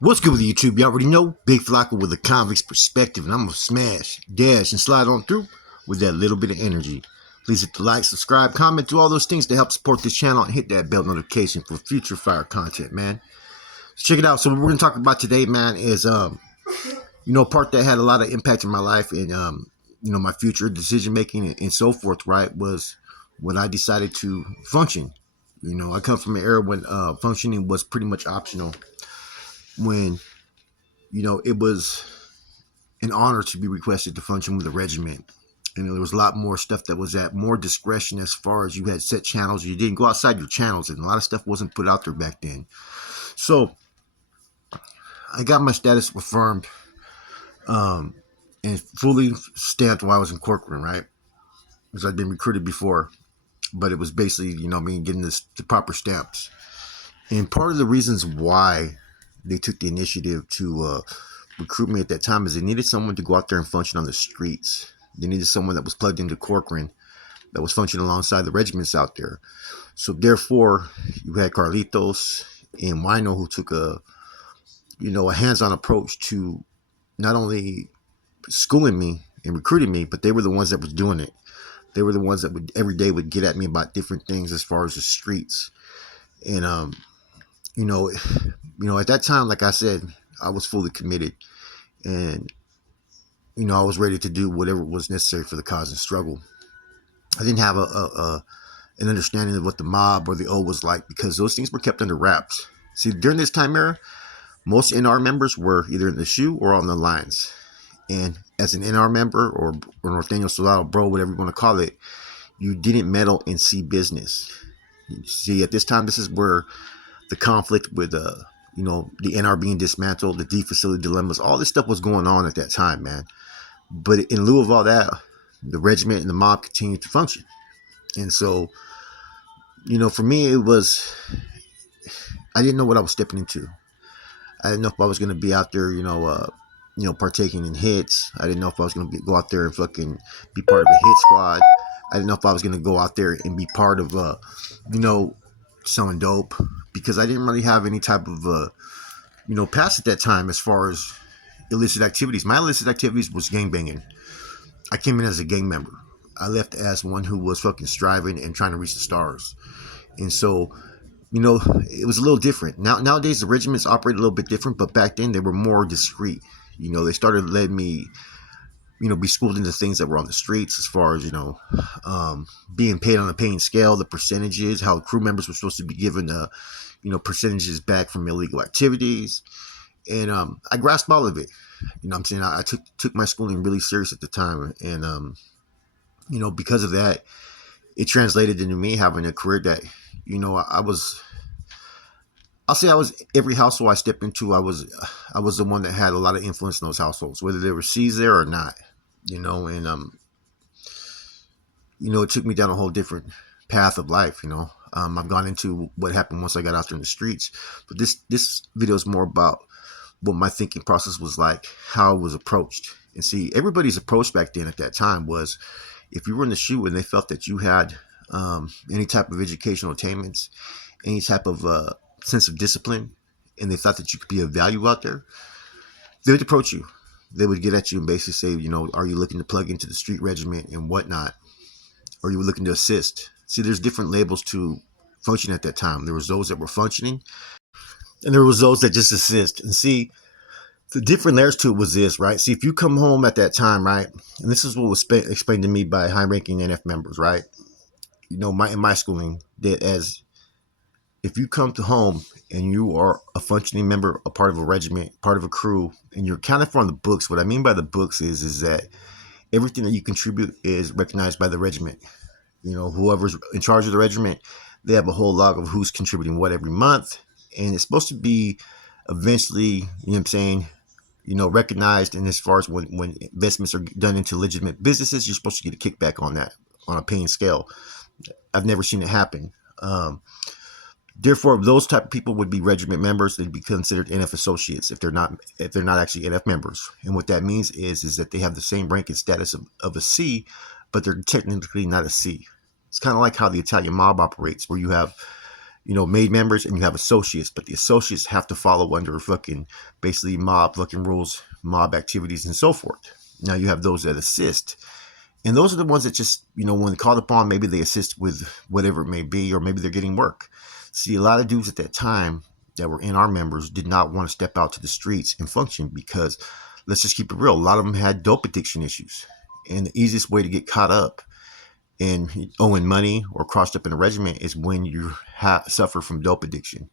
What's good with YouTube? You already know, Big Flocka with a convict's perspective, and I'm gonna smash, dash, and slide on through with that little bit of energy. Please hit the like, subscribe, comment, do all those things to help support this channel, and hit that bell notification for future fire content, man. So check it out. So what we're gonna talk about today, man, is a part that had a lot of impact in my life and my future decision making and so forth. Right, was when I decided to function. I come from an era when functioning was pretty much optional. When it was an honor to be requested to function with a regiment. And there was a lot more stuff that was at more discretion as far as you had set channels. You didn't go outside your channels, and a lot of stuff wasn't put out there back then. So I got my status affirmed and fully stamped while I was in Corcoran, right? Because I'd been recruited before, but it was basically, me getting the proper stamps. And part of the reasons why they took the initiative to recruit me at that time is they needed someone to go out there and function on the streets. They needed someone that was plugged into Corcoran, that was functioning alongside the regiments out there. So therefore, you had Carlitos and Wino who took a hands-on approach to not only schooling me and recruiting me, but they were the ones that was doing it. They were the ones that would every day would get at me about different things as far as the streets. And at that time, like I said, I was fully committed, and I was ready to do whatever was necessary for the cause and struggle. I didn't have an understanding of what the mob or the O was like, because those things were kept under wraps. See, during this time era, most NR members were either in the SHU or on the lines. And as an NR member or Norteño Soldado, bro, whatever you want to call it, you didn't meddle in C business. See, at this time, this is where the conflict with the NR being dismantled, the D facility dilemmas, all this stuff was going on at that time, man. But in lieu of all that, the regiment and the mob continued to function. And so, for me, it was, I didn't know what I was stepping into. I didn't know if I was going to be out there, partaking in hits. I didn't know if I was going to go out there and fucking be part of a hit squad. I didn't know if I was going to go out there and be part of, selling dope, because I didn't really have any type of, past at that time as far as illicit activities. My illicit activities was gangbanging. I came in as a gang member. I left as one who was fucking striving and trying to reach the stars. And so, it was a little different. Nowadays, the regiments operate a little bit different, but back then they were more discreet. They started letting me, be schooled into things that were on the streets as far as, being paid on a paying scale, the percentages, how crew members were supposed to be given, percentages back from illegal activities. And I grasped all of it. I'm saying? I took my schooling really serious at the time. And, because of that, it translated into me having a career that, I'll say I was every household I stepped into. I was the one that had a lot of influence in those households, whether there were C's there or not. And it took me down a whole different path of life. I've gone into what happened once I got out there in the streets, but this video is more about what my thinking process was like, how it was approached. And see, everybody's approach back then at that time was, if you were in the SHU and they felt that you had any type of educational attainments, any type of sense of discipline, and they thought that you could be of value out there, they would approach you. They would get at you and basically say, are you looking to plug into the street regiment and whatnot? Or you were looking to assist? See, there's different labels to function at that time. There was those that were functioning, and there was those that just assist. And see, the different layers to it was this, right? See, if you come home at that time, right, and this is what was explained to me by high-ranking NF members, right? In my schooling, that as if you come to home and you are a functioning member, a part of a regiment, part of a crew, and you're accounted for on the books, what I mean by the books is that everything that you contribute is recognized by the regiment. Whoever's in charge of the regiment, they have a whole log of who's contributing what every month, and it's supposed to be eventually, recognized. And as far as when investments are done into legitimate businesses, you're supposed to get a kickback on that on a paying scale. I've never seen it happen. Therefore, those type of people would be regiment members. They'd be considered NF associates if they're not actually NF members. And what that means is that they have the same rank and status of a C, but they're technically not a C. It's kind of like how the Italian mob operates, where you have made members, and you have associates, but the associates have to follow under fucking basically mob fucking rules, mob activities, and so forth. Now you have those that assist, and those are the ones that just, when called upon, maybe they assist with whatever it may be, or maybe they're getting work. See, a lot of dudes at that time that were in our members did not want to step out to the streets and function because, let's just keep it real, a lot of them had dope addiction issues. And the easiest way to get caught up and owing money or crossed up in a regiment is when you suffer from dope addiction.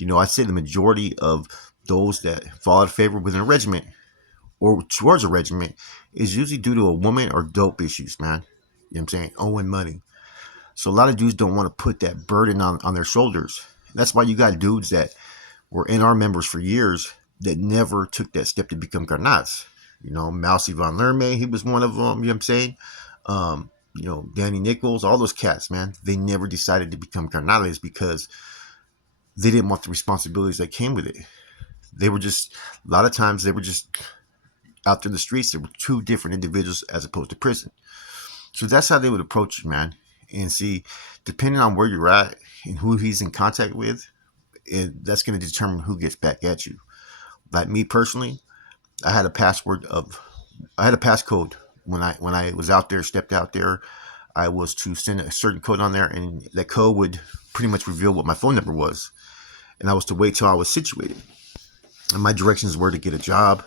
I'd say the majority of those that fall out of favor within a regiment or towards a regiment is usually due to a woman or dope issues, man. You know what I'm saying? Owing money. So a lot of dudes don't want to put that burden on their shoulders. That's why you got dudes that were in our members for years that never took that step to become carnats. Mousy Von Lerme, he was one of them, you know what I'm saying? Danny Nichols, all those cats, man, they never decided to become carnales because they didn't want the responsibilities that came with it. They were just, a lot of times, they were just out there in the streets. They were two different individuals as opposed to prison. So that's how they would approach it, man. And see, depending on where you're at and who he's in contact with, that's going to determine who gets back at you. Like me personally, I had a passcode when I was out there, stepped out there. I was to send a certain code on there, and that code would pretty much reveal what my phone number was. And I was to wait till I was situated. And my directions were to get a job,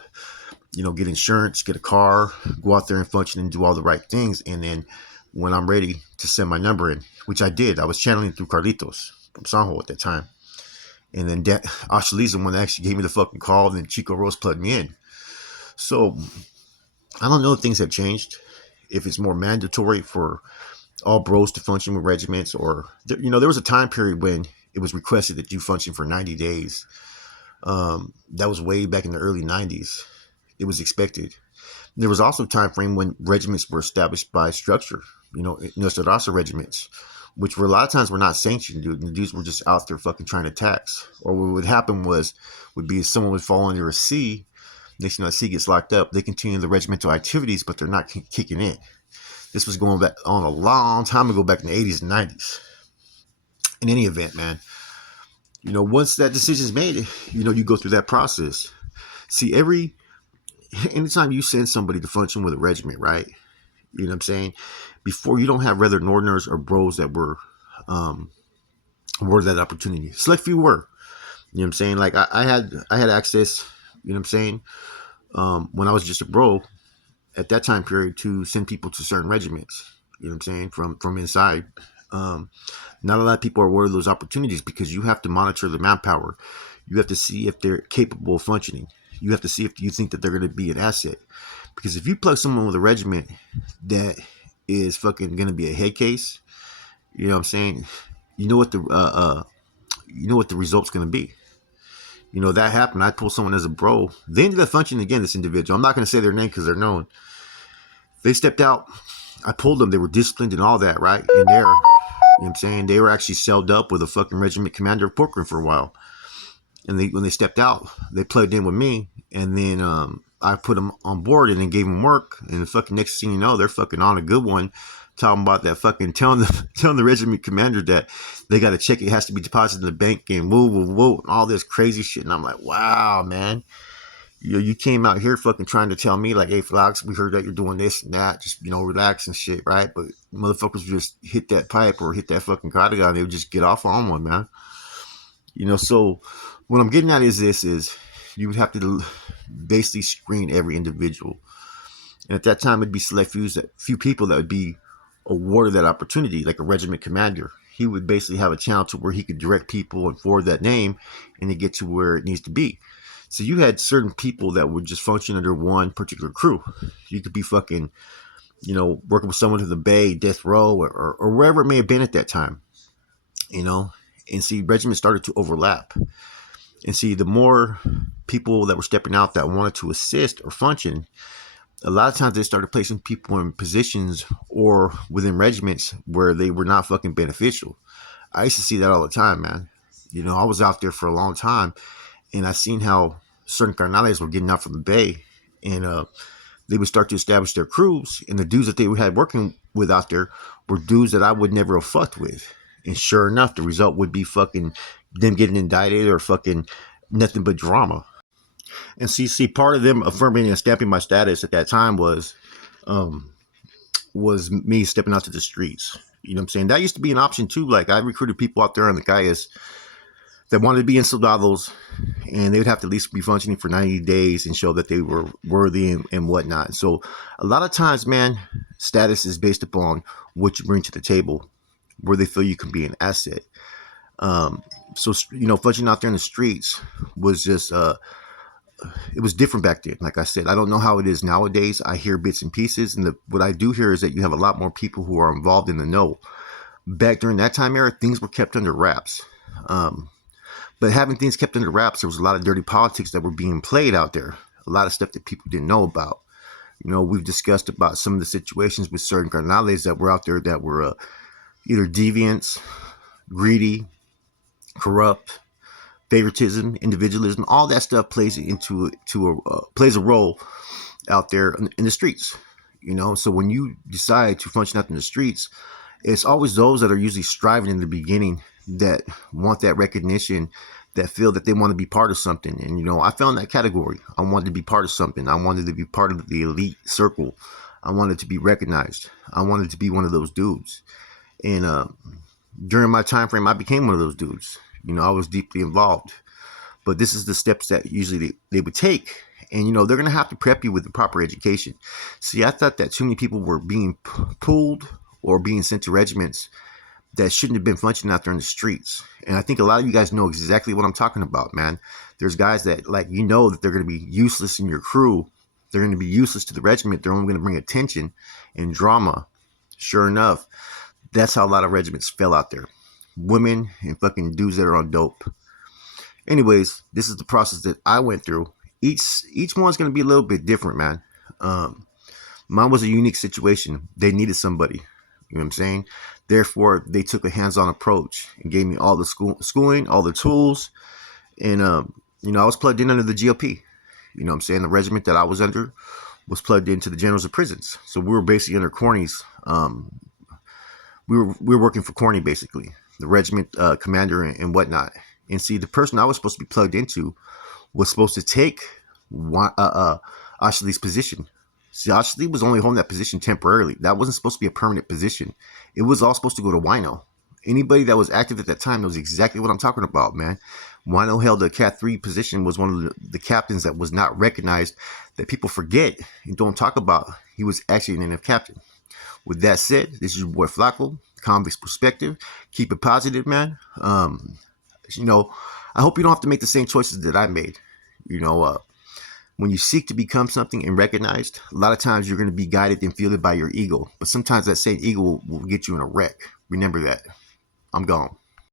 get insurance, get a car, go out there and function and do all the right things. And then when I'm ready to send my number in, which I did, I was channeling through Carlitos from Sanjo at that time. And then Ashali's one that actually gave me the fucking call, and then Chico Rose plugged me in. So I don't know if things have changed, if it's more mandatory for all bros to function with regiments, or, there was a time period when it was requested that you function for 90 days. That was way back in the early 90s. It was expected. There was also a time frame when regiments were established by structure, Nuestra Raza regiments, which were a lot of times were not sanctioned, dude. And the dudes were just out there fucking trying to tax. Or what would happen would be if someone would fall under a C, next thing that C gets locked up, they continue the regimental activities, but they're not kicking in. This was going back on a long time ago, back in the 80s and 90s. In any event, man, once that decision is made, you go through that process. See, anytime you send somebody to function with a regiment, right? You know what I'm saying? Before, you don't have rather Northerners or bros that were that opportunity. Select few were. You know what I'm saying? Like I had access, you know what I'm saying, when I was just a bro at that time period to send people to certain regiments, you know what I'm saying, from inside. Not a lot of people are aware of those opportunities because you have to monitor the manpower. You have to see if they're capable of functioning. You have to see if you think that they're going to be an asset. Because if you plug someone with a regiment that is fucking going to be a head case, you know what I'm saying, you know what the result's going to be. That happened. I pulled someone as a bro. They ended up functioning again, this individual. I'm not going to say their name because they're known. They stepped out. I pulled them. They were disciplined and all that, right? And they're, you know what I'm saying, they were actually celled up with a fucking regiment commander of Portland for a while. And when they stepped out, they plugged in with me. And then I put them on board and then gave them work. And the fucking next thing you know, they're fucking on a good one. Talking about that fucking telling the regiment commander that they got a check, it has to be deposited in the bank and woo, and all this crazy shit. And I'm like, wow, man. You came out here fucking trying to tell me like, hey, Flox, we heard that you're doing this and that, just, relax and shit, right? But motherfuckers just hit that pipe or hit that fucking cardigan, they would just get off on one, man. So what I'm getting at is you would have to basically screen every individual. And at that time, it'd be select few people that would be awarded that opportunity, like a regiment commander. He would basically have a channel to where he could direct people and forward that name and to get to where it needs to be. So you had certain people that would just function under one particular crew. You could be fucking, working with someone to the Bay, Death Row, or wherever it may have been at that time, and see, regiments started to overlap. And see, the more people that were stepping out that wanted to assist or function, a lot of times they started placing people in positions or within regiments where they were not fucking beneficial. I used to see that all the time, man. I was out there for a long time, and I seen how certain carnales were getting out from the Bay, and they would start to establish their crews, and the dudes that they had working with out there were dudes that I would never have fucked with. And sure enough, the result would be fucking them getting indicted or fucking nothing but drama. And see, part of them affirming and stamping my status at that time um, was me stepping out to the streets. You know what I'm saying? That used to be an option too. Like I recruited people out there on the calles that wanted to be in soldados, and they would have to at least be functioning for 90 days and show that they were worthy and whatnot. So a lot of times, man, status is based upon what you bring to the table, where they feel you can be an asset. Um, so, functioning out there in the streets was just, it was different back then. Like I said, I don't know how it is nowadays. I hear bits and pieces, and what I do hear is that you have a lot more people who are involved in the know. Back during that time era, things were kept under wraps. Um, but having things kept under wraps, there was a lot of dirty politics that were being played out there. A lot of stuff that people didn't know about. We've discussed about some of the situations with certain carnales that were out there that were either deviants, greedy, corrupt, favoritism, individualism. All that stuff plays plays a role out there in the streets. So when you decide to function out in the streets, it's always those that are usually striving in the beginning that want that recognition, that feel that they want to be part of something. And, I found that category. I wanted to be part of something. I wanted to be part of the elite circle. I wanted to be recognized. I wanted to be one of those dudes. And during my time frame, I became one of those dudes. I was deeply involved. But this is the steps that usually they would take. And, they're going to have to prep you with the proper education. See, I thought that too many people were being pulled or being sent to regiments that shouldn't have been functioning out there in the streets. And I think a lot of you guys know exactly what I'm talking about, man. There's guys that, that they're going to be useless in your crew. They're going to be useless to the regiment. They're only going to bring attention and drama. Sure enough, that's how a lot of regiments fell out there. Women and fucking dudes that are on dope. Anyways, this is the process that I went through. Each one's going to be a little bit different, man. Mine was a unique situation. They needed somebody. You know what I'm saying? Therefore, they took a hands-on approach and gave me all the schooling, all the tools. And, I was plugged in under the GOP. You know what I'm saying? The regiment that I was under was plugged into the generals of prisons. So we were basically under Corny's. We were working for Corny, basically, the regiment commander and whatnot. And see, the person I was supposed to be plugged into was supposed to take Ashley's position. See, Ashley was only holding that position temporarily. That wasn't supposed to be a permanent position. It was all supposed to go to Wino. Anybody that was active at that time knows exactly what I'm talking about, man. Wino held a Cat 3 position, was one of the captains that was not recognized, that people forget and don't talk about. He was actually an NF captain. With that said, this is your boy Flacco, Convict's Perspective. Keep it positive, man. I hope you don't have to make the same choices that I made. When you seek to become something and recognized, a lot of times you're going to be guided and fueled by your ego. But sometimes that same ego will get you in a wreck. Remember that. I'm gone.